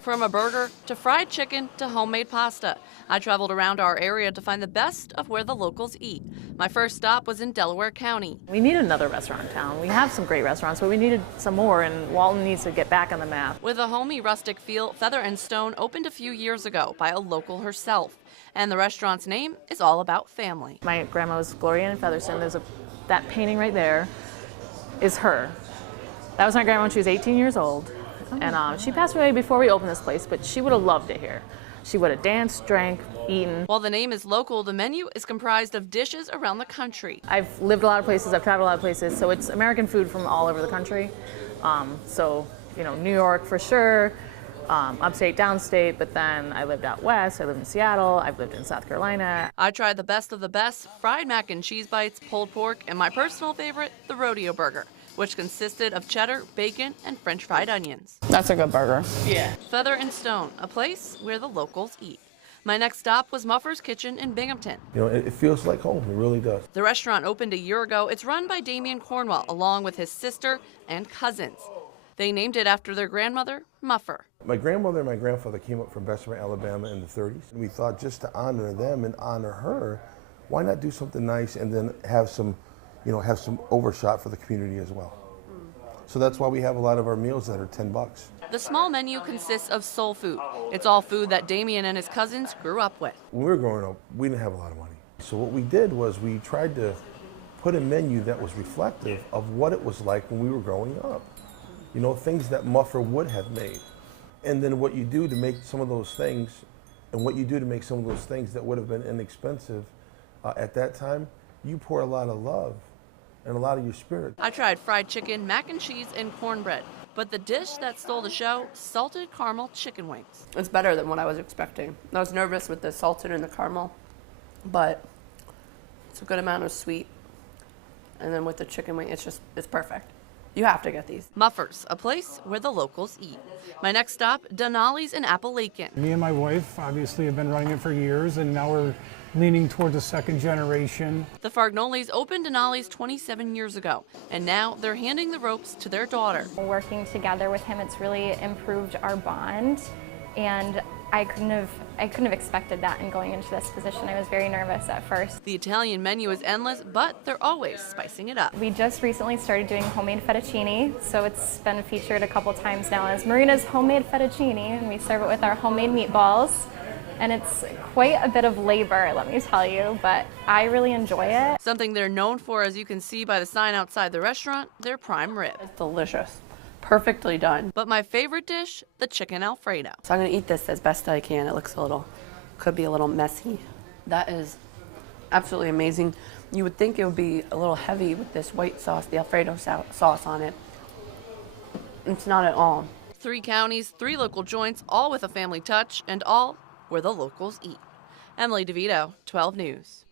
From a burger to fried chicken to homemade pasta, I traveled around our area to find the best of where the locals eat. My first stop was in Delaware County. We need another restaurant in town. We have some great restaurants, but we needed some more, and Walton needs to get back on the map. With a homey, rustic feel, Feather and Stone opened a few years ago by a local herself. And the restaurant's name is all about family. My grandma was Gloria Ann Featherston. That painting right there is her. That was my grandma when she was 18 years old. And she passed away before we opened this place, but she would have loved it here. She would have danced, drank, eaten. While the name is local, the menu is comprised of dishes around the country. I've lived a lot of places, I've traveled a lot of places, so it's American food from all over the country. New York for sure, upstate, downstate, but then I lived out west, I lived in Seattle, I've lived in South Carolina. I tried the best of the best, fried mac and cheese bites, pulled pork, and my personal favorite, the rodeo burger, which consisted of cheddar, bacon, and French fried onions. That's a good burger. Yeah. Feather and Stone, a place where the locals eat. My next stop was Muffer's Kitchen in Binghamton. It feels like home, it really does. The restaurant opened a year ago. It's run by Damian Cornwell, along with his sister and cousins. They named it after their grandmother, Muffer. My grandmother and my grandfather came up from Bessemer, Alabama in the 30s. And we thought just to honor them and honor her, why not do something nice and then have some overshot for the community as well. So that's why we have a lot of our meals that are $10. The small menu consists of soul food. It's all food that Damian and his cousins grew up with. When we were growing up, we didn't have a lot of money. So what we did was we tried to put a menu that was reflective of what it was like when we were growing up. Things that Muffer would have made. And then what you do to make some of those things, and what you do to make some of those things that would have been inexpensive at that time, you pour a lot of love and a lot of your spirit. I tried fried chicken, mac and cheese, and cornbread. But the dish that stole the show, salted caramel chicken wings. It's better than what I was expecting. I was nervous with the salted and the caramel, but it's a good amount of sweet. And then with the chicken wing, it's perfect. You have to get these. Muffer's, a place where the locals eat. My next stop, Donoli's in Apalachin. Me and my wife obviously have been running it for years, and now we're leaning toward the second generation. The Fargnolis opened Donoli's 27 years ago, and now they're handing the ropes to their daughter. Working together with him, it's really improved our bond, and I couldn't have expected that in going into this position. I was very nervous at first. The Italian menu is endless, but they're always spicing it up. We just recently started doing homemade fettuccine, so it's been featured a couple times now as Marina's homemade fettuccine, and we serve it with our homemade meatballs. And it's quite a bit of labor, let me tell you, but I really enjoy it. Something they're known for, as you can see by the sign outside the restaurant, their prime rib. It's delicious. Perfectly done. But my favorite dish, the chicken Alfredo. So I'm gonna eat this as best I can. It looks could be a little messy. That is absolutely amazing. You would think it would be a little heavy with this white sauce, the Alfredo sauce on it. It's not at all. 3 counties, 3 local joints, all with a family touch, and all where the locals eat. Emily DeVito, 12 News.